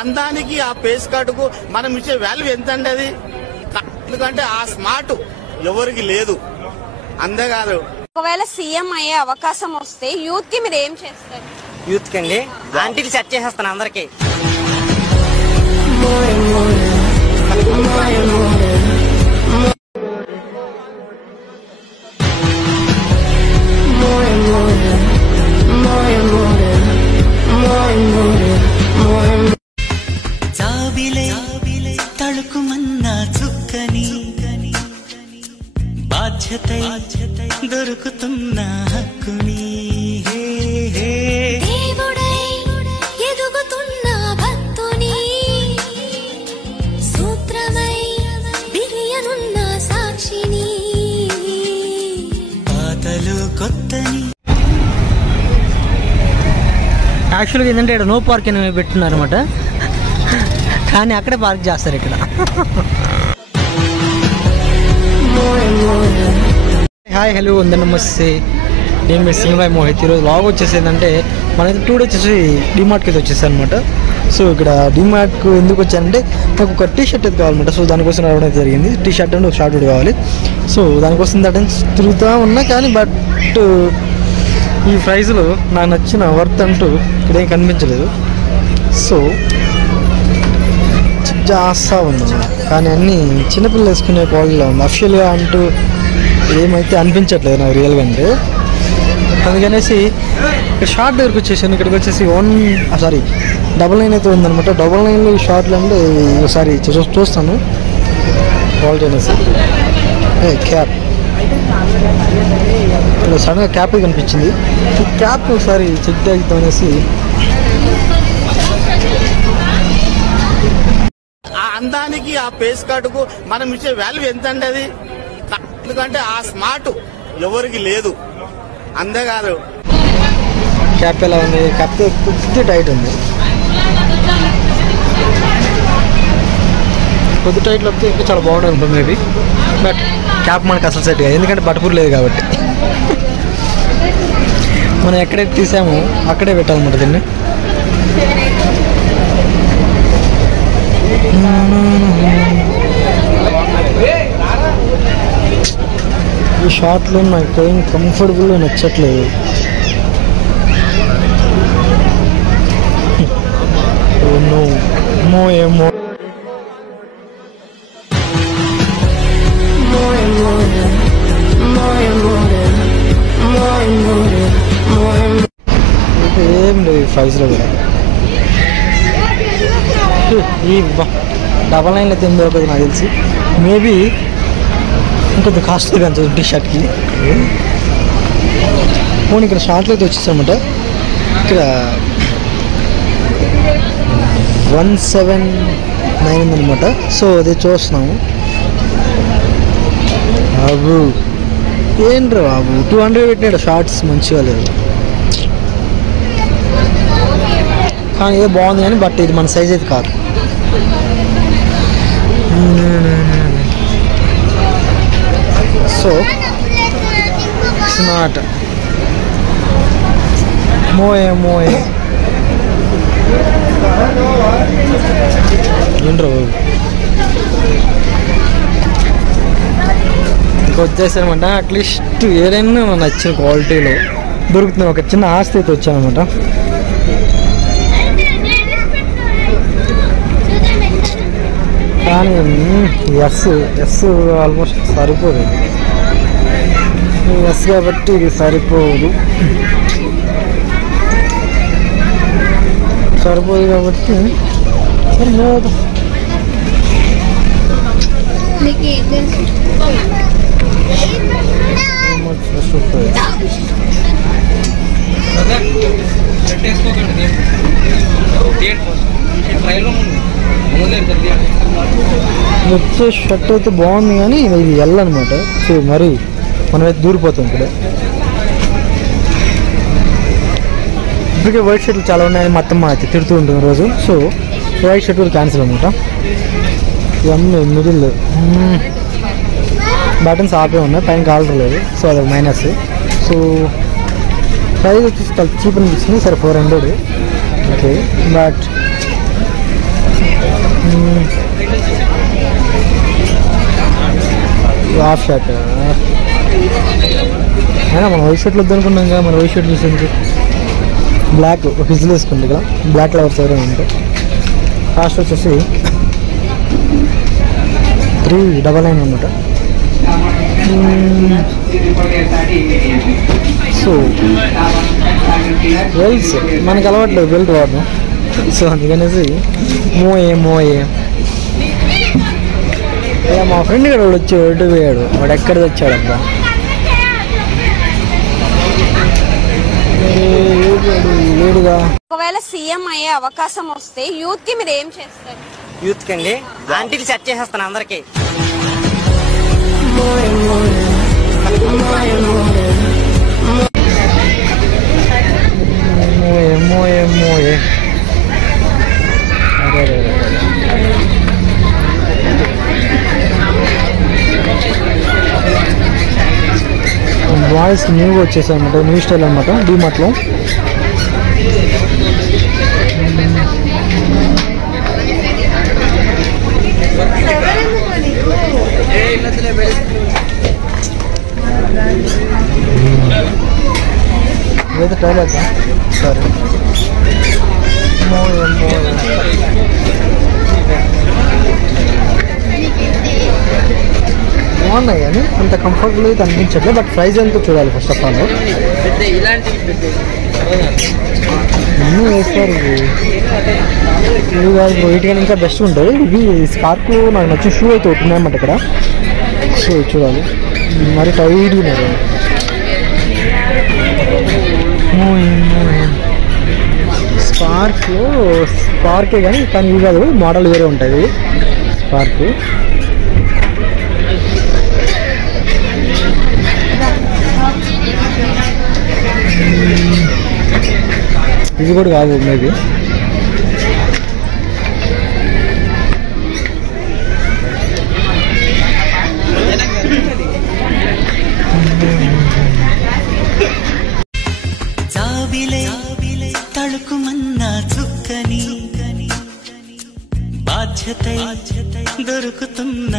అందానికి ఆ ఫేస్ కట్కు మనం ఇచ్చే వాల్యూ ఎంత అండి అది? ఎందుకంటే ఆ స్మార్ట్ ఎవరికి లేదు. అంతేకాదు, ఒకవేళ సీఎం అయ్యే అవకాశం వస్తే యూత్ కి మీరు ఏం చేస్తారు? యూత్ కి అండి ఆంటీలు సెట్ చేసేస్తాను అందరికి. తళుకుమన్నా చుక్కని బాధ్యత దొరుకుతున్న హక్కుని దేవుడై ఎదుగుతున్న భక్తుని సూత్రమై బిరియనున్న సాక్షిని పాతలు కొత్తని. యాక్చువల్గా ఏంటంటే ఇక్కడ నో పార్క్ అని పెట్టున్నారు అనమాట, కానీ అక్కడే పార్క్ చేస్తారు ఇక్కడ. హాయ్ హలో అందరూ నమస్తే, నేను మీ సింహాయ్ మోహిత్. ఈరోజు లాగ్ వచ్చేసి ఏంటంటే మనైతే 2 days వచ్చేసి డిమార్ట్కి అయితే వచ్చేసాను అనమాట. సో ఇక్కడ డిమార్ట్కు ఎందుకు వచ్చానంటే నాకు ఒక టీ షర్ట్ అయితే కావాలన్నమాట. సో దానికోసం రావడం జరిగింది. టీ షర్ట్ అండ్ ఒక షార్ట్ కూడా కావాలి. సో దానికోసం తిరుగుతూ ఉన్నా, కానీ బట్ ఈ ప్రైస్లో నాకు నచ్చిన వర్త్ అంటూ ఇక్కడేం కనిపించలేదు. సో జాస్తా ఉంది, కానీ అన్నీ చిన్నపిల్లలు వేసుకునే క్వాలిటీలో ఉంది. అఫిషియల్గా అంటూ ఏమైతే అనిపించట్లేదు నాకు రియల్గా. అంటే అందుకనేసి షార్ట్ దగ్గరకు వచ్చేసాను. ఇక్కడికి వచ్చేసి 999 అయితే ఉందనమాట. 999లో ఈ షార్ట్లు అంటే ఒకసారి చూస్తాను క్వాలిటీ అనేసి. క్యాప్ సడన్గా క్యాప్ కనిపించింది. ఈ క్యాప్ ఒకసారి చెక్ చేద్దాం అనేసి అందానికి ఆ ఫేస్ కట్కు మనం ఇచ్చే వాల్యూ ఎంత అండి అది? ఎందుకంటే ఆ స్మార్ట్ ఎవరికి లేదు. అంతేకాదు, క్యాప్ ఎలా ఉంది? క్యాప్ కొద్ది టైట్ ఉంది. కొద్ది టైట్లో వస్తే ఇంకా చాలా బాగుంటుంది ఉంటుంది మేబీ. బట్ క్యాప్ మనకు అసలు సెట్ కాదు, ఎందుకంటే బట్టపూర్ లేదు కాబట్టి. మనం ఎక్కడైతే తీసామో అక్కడే పెట్టాలన్నమాట దీన్ని. ఈ షార్ట్లో నాకు ఏం కంఫర్టబుల్గా నచ్చట్లేదు. ఏమో ఏం లేదు ఈ ప్రైస్లో కూడా. ఈ 999 అయితే ఏందో ఒకటి నాకు తెలిసి. మేబీ ఇంకొంచెం కాస్ట్లీ కనిపిస్తుంది టీ షర్ట్కి. పోనీ ఇక్కడ షార్ట్లు అయితే వచ్చేసామన్నమాట. ఇక్కడ 179 ఉందన్నమాట. సో అది చూస్తున్నాము. బాబు ఏంట్రా బాబు 200 పెట్టినాడు షార్ట్స్, మంచిగా లేదు. కానీ ఏదో బాగుంది కానీ బట్ ఇది మన సైజ్ అయితే కాదు. సో ఇట్స్ నాట్ మోయే ఏంట్రా బాబు. ఇంకా వచ్చేసానమాట. అట్లీస్ట్ ఏదైనా నచ్చిన క్వాలిటీలో దొరుకుతుంది. ఒక చిన్న ఆస్తి అయితే వచ్చానమాట. కానీ ఎస్ ఆల్మోస్ట్ సరిపోదు. ఎస్ కాబట్టి ఇది సరిపోదు కాబట్టి సరిపోదు. వచ్చే షర్ట్ అయితే బాగుంది కానీ ఇది ఎల్ అనమాట. సో మరి మనమైతే దూరిపోతాం ఇక్కడ. ఇప్పటికే వైట్ షర్ట్లు చాలా ఉన్నాయని మొత్తం అయితే తిడుతూ ఉంటుంది రోజు. సో వైట్ షర్ట్ కూడా క్యాన్సిల్ అనమాట. ఇవన్నీ మిడిల్ బటన్స్ ఆపే ఉన్నాయి, పైన కాలర్ లేదు. సో అదొక మైనస్. సో ప్రైస్ వచ్చేసి చాలా చీప్ అనిపిస్తుంది. సరే 400. ఓకే, బట్ హాఫ్ షర్ట్ అయినా మనం వైట్ షర్ట్లు వద్దనుకున్నాం కదా, మన వైట్ షర్ట్ చూసింది బ్లాక్ ఫిజిల్ వేసుకుంది కదా, బ్లాక్ లవర్స్ ఎవరైనా ఉంటే. కాస్ట్ వచ్చేసి 399 అనమాట. సో వెల్స్ మనకు అలవాట్లేదు బెల్ట్ వాడడం, సో అందుకనేసి మోయే మా ఫ్రెండ్ కూడా వాడు వచ్చి ఓడిపోయాడు. వాడు ఎక్కడ తెచ్చాడు అబ్బా, లేడుగా. ఒకవేళ సీఎం అయ్యే అవకాశం వస్తే యూత్ కి మీరు ఏం చేస్తారు? యూత్ కండి ఆంటీలు సెట్ చేసేస్తాను అందరికి. మోయే బాయ్స్ న్యూగా వచ్చేసాయి అనమాట, న్యూ స్టైల్ అనమాట డీమార్ట్లో. ఇదైతే టాయిలెట్ సరే. బాగున్నాయి కానీ అంత కంఫర్టబుల్ అయితే అనిపించట్లేదు. బట్ ప్రైస్ ఎంతో చూడాలి ఫస్ట్ ఆఫ్ ఆల్. అన్నీ వేస్తారు ఇవి కాదు, వీటికైనా ఇంకా బెస్ట్ ఉంటుంది. ఇవి స్కార్ప్ నాకు నచ్చిన షూ అయితే ఒకటి ఉన్నాయన్నమాట ఇక్కడ. సో చూడాలి, మరి టైట్ ఉన్నారు. స్పార్కే కానీ ఇవి కాదు, మోడల్ వేరే ఉంటుంది స్పార్క్. ఇది కూడా కాదు మేబీ. తళుకుమన్నా చుక్కని బాధ్యత దొరుకుతున్న